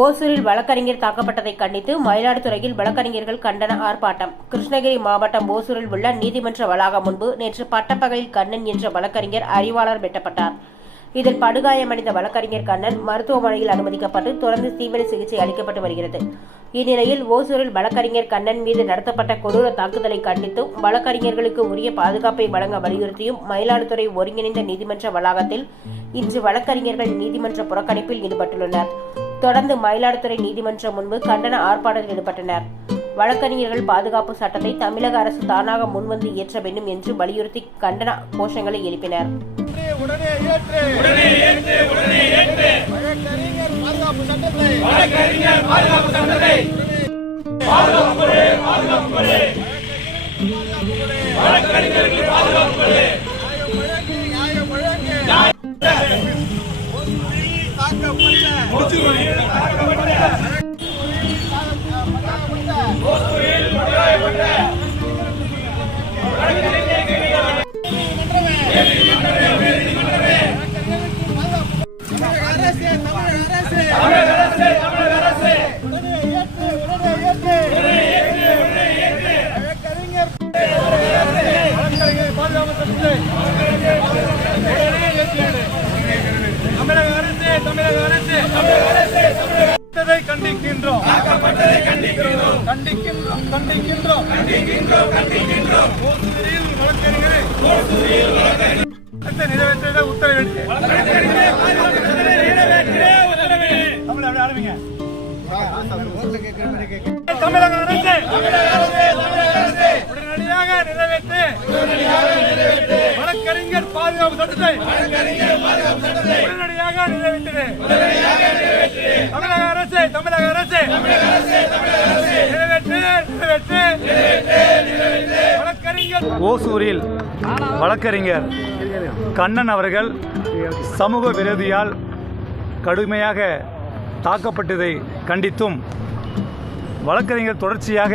ஓசூரில் வழக்கறிஞர் தாக்கப்பட்டதை கண்டித்து மயிலாடுதுறையில் வழக்கறிஞர்கள் கண்டன ஆர்ப்பாட்டம். கிருஷ்ணகிரி மாவட்டம் ஓசூரில் உள்ள நீதிமன்ற வளாகம் முன்பு நேற்று பட்டப்பகலில் கண்ணன் என்ற வழக்கறிஞர் அறிவாளர் வெட்டப்பட்டார். இதில் படுகாயமடைந்த வழக்கறிஞர் கண்ணன் மருத்துவமனையில் அனுமதிக்கப்பட்டு தொடர்ந்து தீவிர சிகிச்சை அளிக்கப்பட்டு வருகிறது. இந்நிலையில் ஓசூரில் வழக்கறிஞர் கண்ணன் மீது நடத்தப்பட்ட கொடூர தாக்குதலை கண்டித்தும் வழக்கறிஞர்களுக்கு உரிய பாதுகாப்பை வழங்க வலியுறுத்தியும் மயிலாடுதுறை ஒருங்கிணைந்த நீதிமன்ற வளாகத்தில் இன்று வழக்கறிஞர்கள் நீதிமன்ற புறக்கணிப்பில் ஈடுபட்டுள்ளனர். தொடர்ந்து மயிலாடுதுறை நீதிமன்றம் முன்பு கண்டன ஆர்ப்பாட்டத்தில் ஈடுபட்டனர். வழக்கறிஞர்கள் பாதுகாப்பு சட்டத்தை தமிழக அரசு தானாக முன்வந்து இயற்ற வேண்டும் என்று வலியுறுத்தி கண்டன கோஷங்களை எழுப்பினர். கண்டிக்கின்றோம். நிறைவேற்ற உத்தரவிட்டு தமிழக அரசு உடனடியாக நிறைவேற்று வழக்கறிஞர் பாதுகாப்பு சட்டத்தை உடனடியாக நிறைவேற்று. தமிழக அரசு வழக்கறிஞர். ஓசூரில் வழக்கறிஞர் கண்ணன் அவர்கள் சமூக விரோதியால் கடுமையாக தாக்கப்பட்டதை கண்டித்தும் வழக்கறிஞர் தொடர்ச்சியாக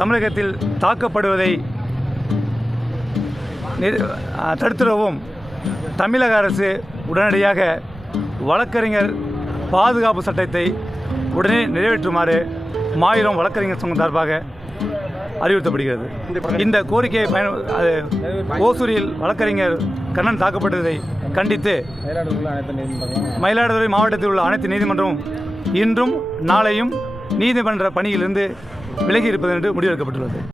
தமிழகத்தில் தாக்கப்படுவதை தடுத்துடவும் தமிழக அரசு உடனடியாக வழக்கறிஞர் பாதுகாப்பு சட்டத்தை உடனே நிறைவேற்றுமாறு மாநிலம் வழக்கறிஞர் சங்கம் சார்பாக அறிவுறுத்தப்படுகிறது. இந்த கோரிக்கையை ஓசூரில் வழக்கறிஞர் கண்ணன் தாக்கப்பட்டதை கண்டித்து மயிலாடுதுறை மாவட்டத்தில் உள்ள அனைத்து நீதிமன்றமும் இன்றும் நாளையும் நீதிமன்ற பணியிலிருந்து விலகி இருப்பது என்று முடிவெடுக்கப்பட்டுள்ளது.